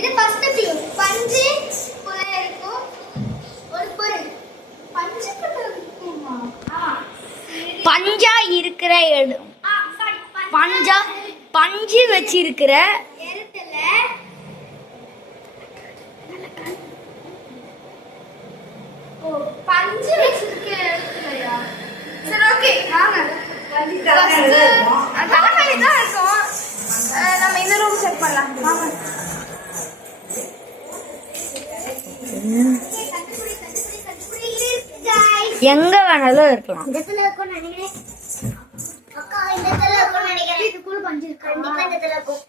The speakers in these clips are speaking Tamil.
இது ஃபர்ஸ்ட் க்ளூ. பஞ்சு குள்ள இருக்கும் ஒரு பொருள். பஞ்சு குள்ள இருக்குமா? ஆமா. பஞ்சா இருக்கிற இடம். பஞ்சா பஞ்சு வச்சிருக்கிற இடத்துல பஞ்சு வச்சிருக்க இடத்துலயா? சரி ஓகே வாங்க. தலைவலி தான் இருக்கும். நம்ம இந்த ரூம் செக் பண்ணலாம். வாங்க. எங்க வேணாலும் இருக்கலாம். இந்த இடத்துல இருக்கும் நினைக்கிறேன். அக்கா இந்த இடத்துல இருக்கும் நினைக்கிறேன். இதுக்குள்ள பஞ்சு இருக்கு. கண்டிப்பா இந்த இடத்துல இருக்கும்.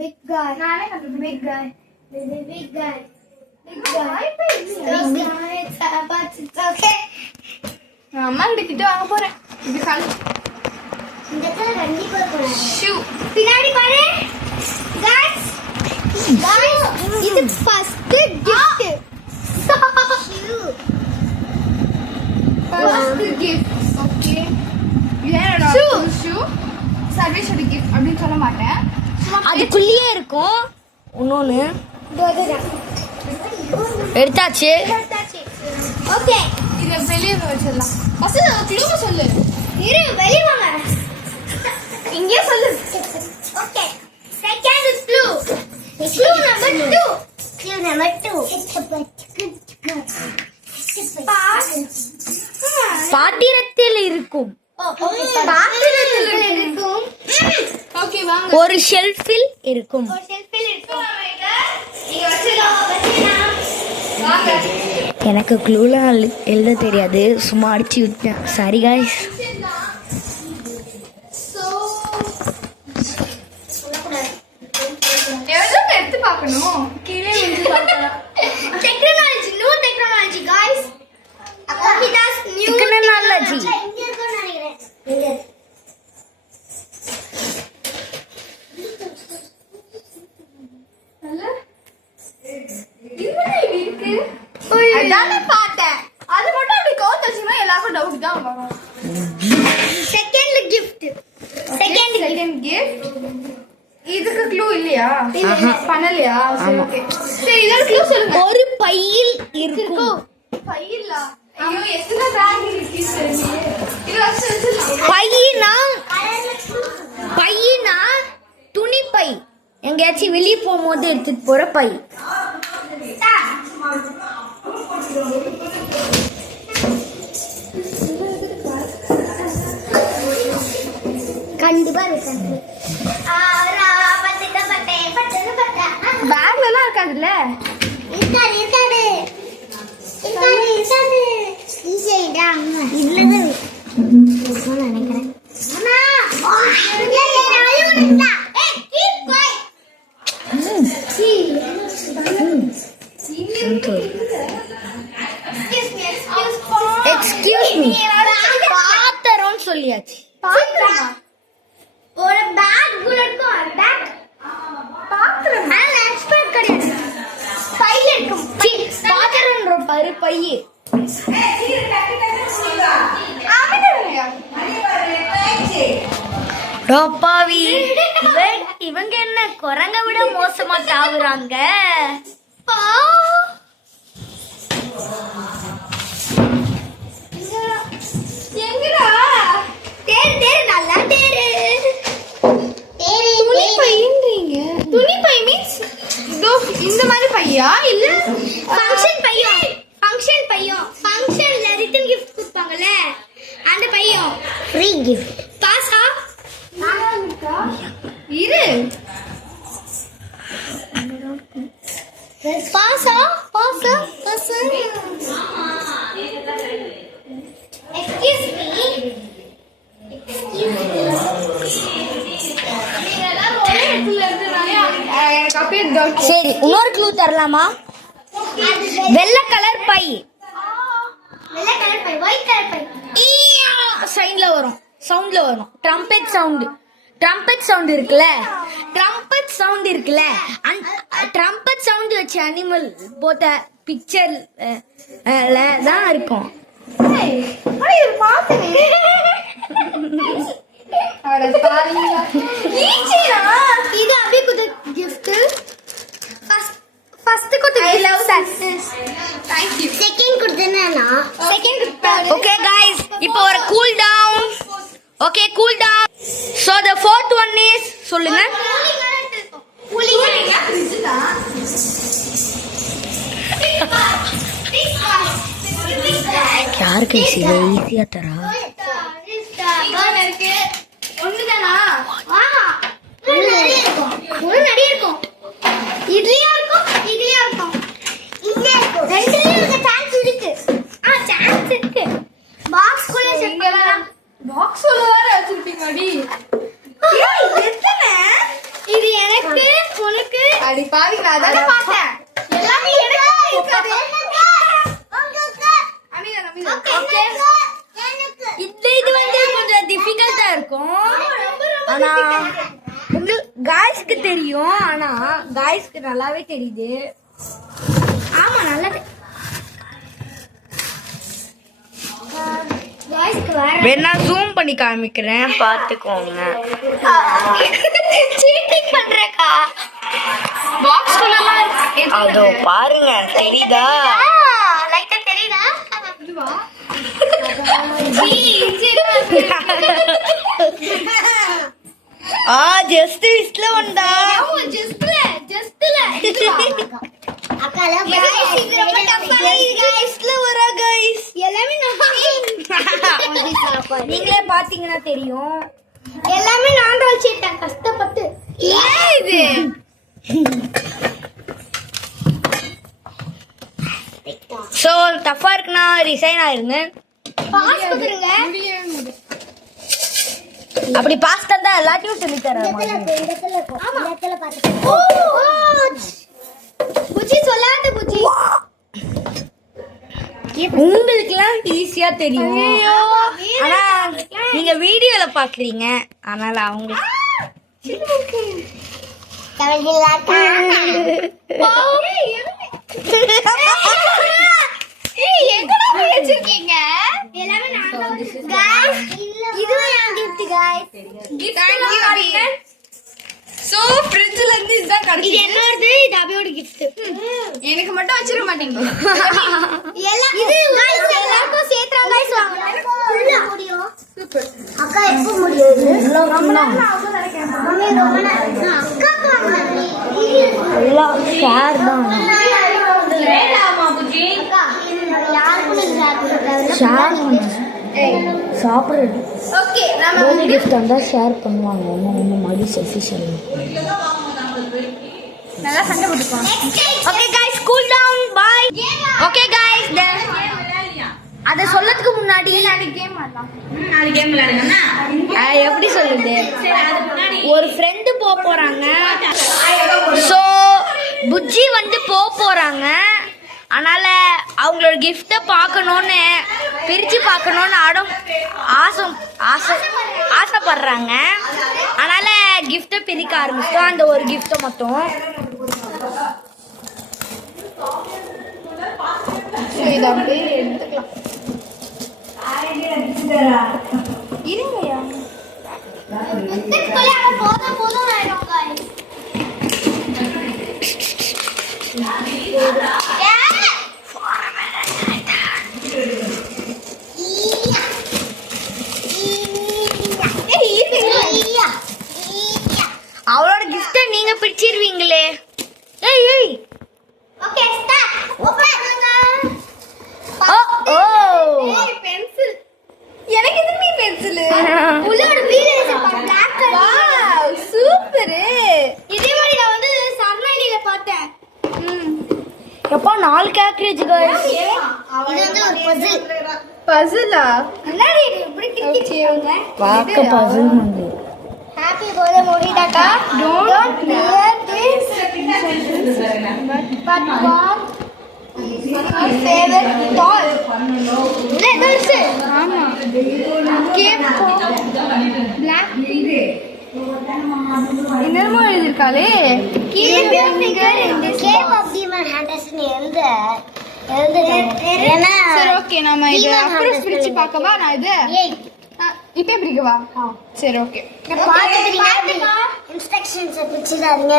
பிக் காய். நானே கண்டுபிடிச்சேன். பிக் காய். இது பிக் காய். பிக் காய். ஓகே. அம்மா கிட்ட வாங்க போறேன். இது கால். இந்த இடத்துல கண்டிப்பா இருக்கும். ஷூ. பின்னாடி பாரு. गाइस. இது first gift. Shoe. First gift. Okay. ஏனடா ஷூ சர்வேஷோட gift அப்படி சொல்ல மாட்டேன். அதுக்குள்ளேயே இருக்கும் இன்னொன்னு. எடுத்தாச்சு. ஓகே. இத வெளிய வச்சிரலாம். ஃபர்ஸ்ட் க்ளூ சொல்லு. இரு வெளிய வாங்க. இங்கே சொல்லு. Okay. Second clue. Clue number 2. Clue number 2. பாத்திரத்தில் இருக்கும். பாத்திரத்தில் இருக்கும். ஓகே வாங்க. ஒரு ஷெல்ஃபில் இருக்கும். ஒரு ஷெல்ஃபில் இருக்கும். நீங்க வச்சிரலாம். வாங்க. எனக்கு க்ளூலாம் எழுத தெரியாது, சும்மா அடிச்சு விட்டேன். சரி காய்ஸ். எவ்வளவு எடுத்து பார்க்கணும். கீழே விழுந்து பார்க்கலாம். Technology, new technology guys. அக்காபிதாஸ் நியூ டெக்னாலஜி. இங்க இருக்குன்னு நினைக்கிறேன். இங்க. நல்ல இன்னும் இருக்கு. அதானே பார்த்தேன். அது மட்டும் அப்படி கோத்தச்சுனா எல்லாருக்கும் டவுட் தான் வரும். Second gift. Second gift. இதுக்கு க்ளூ இல்லையா? பண்ணலையா? சரி ஓகே. சரி இதோட க்ளூ சொல்லுங்க. ஒரு பையில் இருக்கும். பையிலா? ஐயோ எத்தனை பேக் இருக்கு சரி. இது வச்சிரலாம். பையினா துணி பை. எங்கேயாச்சும் வெளியே போகும்போது எடுத்துட்டு போற பை. கண்டிப்பா இருக்கு. பேக்ல எல்லாம் இருக்காதுல்ல? இருக்காது. ஈஸியா அம்மா இல்லவே இருக்கும்னு நினைக்கிறேன். அம்மா எக்ஸ்கியூஸ் மீ. பாத்திரம் சொல்லியாச்சு. ஒரு பேக் குள்ள இருக்கும். பேக் பாத்திரம் லஞ்ச் பேக் கிடையாது. பையில இருக்கும். பாத்திரம்ன்ற பாரு பைய. டோப்பாவி. இவங்க என்ன குரங்க விட மோசமா தாவுறாங்க. எங்கடா? தேரு நல்லா தேரு. துணி பைன்றீங்க. துணி பை மீன்ஸ் இதோ இந்த மாதிரி பையா இல்ல ஃபங்க்ஷன் பையும் ஃபங்க்ஷன்ல ரிட்டன் gift கொடுப்பாங்கல அந்த பையும் ஃப்ரீ கிஃப்ட். பாஸா இரு. பாஸா எக்ஸ்கியூஸ் மீ. எனக்கு அப்படியே டவுட். சரி இன்னொரு க்ளூ தரலாமா? வெள்ளை கலர் பை. வெள்ளை கலர் பை, ஒயிட் கலர் பை. சவுண்ட்ல வரும். ட்ரம்பெட் சவுண்ட் இருக்குல்ல? ட்ரம்பெட் சவுண்ட் வச்ச அனிமல் போட்ட பிக்சர்ல தான் இருக்கும். இது அபி குத gift. தேங்க் யூ செகண்ட் கொடுத்தேன்னா செகண்ட் கொடுத்தாரு ஓகே गाइस இப்போ ஒரு cool down. Okay cool down. So the fourth one is சொல்லுங்க. கூலிங்கா ஃப்ரிட்ஜ் தான் யாருக்கு ஈஸியா தரா? இருக்கு ஒண்ணுதானா நிறைய இருக்கும். இதுலயா இருக்கும், இதுலயா இருக்கும், இதுலயா இருக்கும். ரெண்டுலயும் இருக்க சான்ஸ் இருக்கு. சான்ஸ் இருக்கு. பாக்ஸ் குள்ள செட் பண்ணலாம். பாக்ஸ் உள்ள வேற வச்சிருப்பீங்க அடி எத்தனை இது எனக்கு, உனக்கு. அடி பாவி நான் அத பார்த்தேன் எல்லாமே எனக்கு இருக்காது உங்களுக்கு. அமீனா அமீனா ஓகே. இது வந்து கொஞ்சம் டிஃபிகல்ட்டா இருக்கும். ஆனா உங்களுக்கு गाइஸ்க்கு தெரியும். ஆனா गाइஸ்க்கு நல்லாவே தெரியுது. ஆமா நல்லது. गाइस्க்கு வேற வேணா ஜூம் பண்ணி காமிக்கிறேன் பாத்துக்கோங்க. சீட்டிங் பண்றேக்கா. பாக்ஸ் உள்ள அதோ பாருங்க தெரியுதா? லைட்டா தெரியுதா? இதுவா ஜஸ்ட் விஸ்ல வந்தா. ஜஸ்ட்ல அக்கால இது ரொம்ப டஃப்பா விஸ்ல வரா गाइस. எல்லாமே நீங்களே பாத்தீங்கன்னா தெரியும். எல்லாமே நான் தான் வச்சிட்டேன் கஷ்டப்பட்டு. ஏன் இது சோ டஃபா இருக்குன்னா ரிசைன் ஆயிருங்க. பாஸ் கொடுங்க. அப்படி பாஸ் தந்தா எல்லாத்தையும் சொல்லி தரேன். இடத்துல பாத்து. புச்சி சொல்லாத புச்சி. உங்களுக்குலாம் ஈஸியா தெரியும். ஆனா நீங்க வீடியோல பாக்குறீங்க. அதனால அவங்க வச்சிருக்கீங்க எல்லாமே நான் தான். गाइस இதுவும் என் gift गाइस. சோ ஃப்ரிட்ஜ்ல இருந்து இதுதான் இது கிடைச்சது என்னோடது, இது அபியோட gift. எனக்கு மட்டும் வச்சிர மாட்டீங்க எல்லாம் இது गाइस எல்லாருக்கும் சேர்த்து गाइस வாங்குறேன். முடியும். சூப்பர் அக்கா எப்ப முடியும் இது? ரொம்ப நேரம் மம்மி ரொம்ப நேரம். அக்கா வாங்குறேன். எல்லாம் ஷேர் தான். வேண்டாமா புஜி அக்கா யாருக்கும் நீங்க ஷேர் சாப்பிடுறது ஓகே நாம பர்த்டே கிஃப்ட் வந்தா ஷேர் பண்ணுவாங்க. நம்ம மாதிரி செல்ஃபிஷ் நல்லா சண்டை போட்டுப்போம் okay guys cool down bye. Okay guys அத சொல்லதுக்கு முன்னாடி நாளைக்கு கேம் ஆடலாம் எப்படி சொல்லுது, ஒரு ஃப்ரெண்டு போறாங்க. சோ புஜ்ஜி வந்து போறாங்க. அதனால அவங்களோட கிஃப்ட பார்க்கணும்னு பிரிச்சு பார்க்கணும்னு ஆசைப்படுறாங்க. அதனால கிஃப்ட பிரிக்க ஆரம்பிச்சோம். அந்த ஒரு கிஃப்ட மட்டும் இதை அப்படியே எடுத்துக்கலாம் இருங்கயா போதும் போதும் ஆயிடும் गाइस. அவளோட கிஃப்ட நீங்க பிடிச்சிருவீங்களே. ஏய் ஏய் ஓகே ஸ்டார்ட். ஓபன் ஓ ஓ பென்சில் எனக்கு எதுக்கு பென்சில் உள்ளோட wheel black colour. Wow super இதே மாதிரி நான் வந்து சர்ணையில பார்த்தேன். எப்பா 4 கேக்கரேஜ் गाइस. இது வந்து ஒரு பசில். பசிலா என்னடி இது இப்படி கிறுக்கிட்டாங்க? பாக்க பசில் வந்து ஹேப்பி பர்த்டே மோனிதாக்கா. Don't clear this but what my favorite doll. Letters. ஆமா கேப் black என்னமோ எழுதிருக்காளே Keep your finger in the shape of demon hunters னு எழுது. ஏன்னா சரி ஓகே நாம இத demon அப்புறம் hunters பிரிச்சு பார்க்கவா நான் இது ஏய் இப்பே பிரிக்கவா சரி ஓகே பாத்துட்டீங்க இன்ஸ்ட்ரக்ஷன்ஸ் பிடிச்சிடாதீங்க.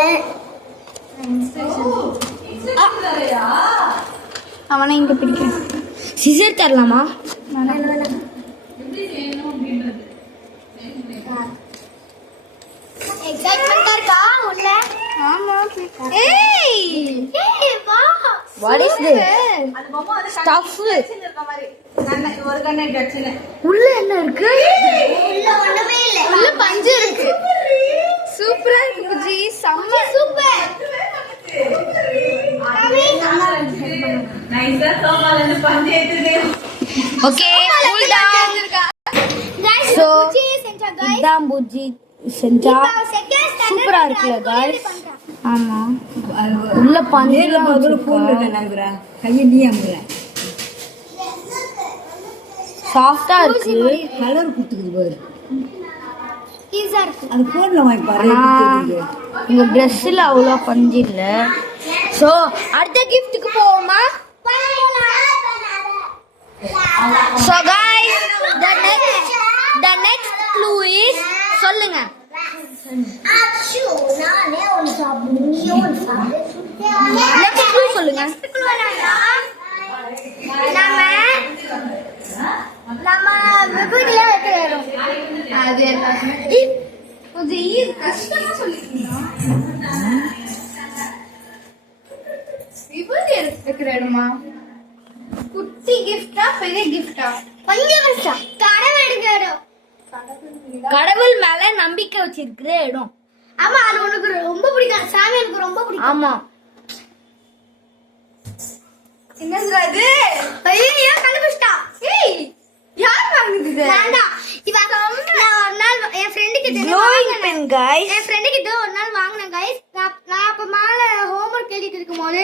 அவனை இங்க பிடிக்கிறேன். சிசர் தரலாமா? எக்ஸைட்மெண்டா இருக்கா உள்ள? ஆமா. ஏய் வா. What is this? Stuff. உள்ள என்ன இருக்கு? உள்ள ஒண்ணுமே இல்ல. உள்ள பஞ்சு இருக்கு. சூப்பரா இருக்கு புஜி. செம்ம super. Okay, cool down. Guys, So, பூச்சி செஞ்சா guys. இதான் புஜி செஞ்சா செகண்ட் ஸ்டாண்டர்ட் சூப்பரா இருக்குல்ல guys? ஆமா. உள்ள பஞ்சுலாம் வச்சிருக்கா. சாஃப்டா இருக்கு. கலர் குத்துக்குது பாரு. ஈஸியா இருக்கு. அது போன்ல வாங்கி பாரு. இந்த ட்ரெஸ்ல அவ்வளோ பஞ்சு இல்ல. சோ அடுத்த கிஃப்ட்டுக்கு போவோமா? So guys, the next clue is சொல்லுங்க. அச்சு நானே ஒன்னு சாப்பிடுறேன். நீ ஒன்னு சாப்பிடு. Next clue சொல்லுங்க. நம்ம விபூதியில வைக்கிறோம். அது எல்லாமே கொஞ்சம் கஷ்டமா சொல்லிருக்கீங்க. விபூதி எடுக்கிற இடமா? குட்டி கிஃப்டா பெரிய கிஃப்டா? கொஞ்சம் கஷ்டம். கடவுள் எடுக்கிறோம். கடவுள் மேல நம்பிக்கை வச்சிருக்கிற இடம். ஆமா அது உனக்கு ரொம்ப பிடிக்கும். சாமி எனக்கு ரொம்ப பிடிக்கும். ஆமா. என்னதுடா இது? ஐயோ கண்டுபிடிச்சிட்டா. ஏய் யார் வாங்குது இது? வேண்டாம். இவ நான் ஒரு நாள் என் ஃப்ரெண்ட் கிட்ட Glowing pen guys. என் ஃப்ரெண்ட் கிட்ட ஒரு நாள் வாங்கினேன் கைஸ். நான் அப்ப மேல ஹோம்வொர்க் எழுதிட்டு இருக்கும்போது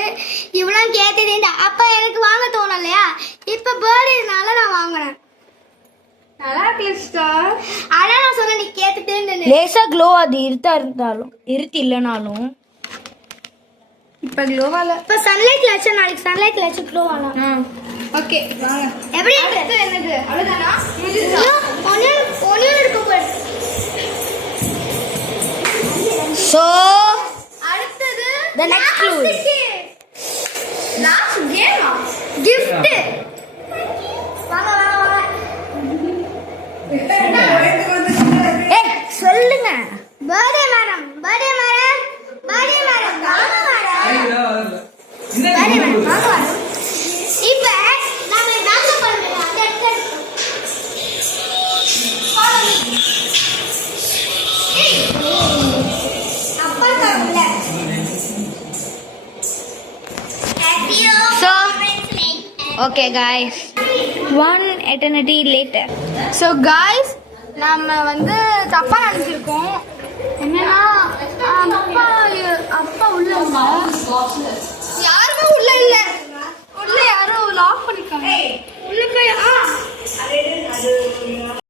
இவ்வளவு கேட்டதேண்டா. அப்ப எனக்கு வாங்க தோணலையா? இப்ப பர்த்டேனால நான் வாங்கினேன். நல்லா கிளிஸ்டா. ஆனா நான் சொன்னேன் நீ கேட்டுட்டேன்னு. லேசா க்ளோ அது இருட்டு இல்லனாலும் இப்ப க்ளோவால. இப்ப சன்லைட்ல வச்சா நாளைக்கு சன்லைட்ல வச்சு க்ளோ ஆகலாம். ஓகே வாங்க. எப்படி அடுத்து என்னது? அவ்வளவுதானா? ஒன்னே இருக்கும் பாரு. so அடுத்தது the next clue லாஸ்ட் கேமா? gift. வாங்க வாங்க வாங்க. ஏய் சொல்லுங்க. Birthday madam birthday madam birthday madam வாங்க மேடம். பர்த்டே மேடம் வாங்க மேடம். இப்ப நாம டான்ஸ் பண்ணுவோம். அந்த இடத்துல follow me. அப்பா தரல. So okay guys, one eternity later. So guys நம்ம வந்து தப்பா நினைச்சிருக்கோம்.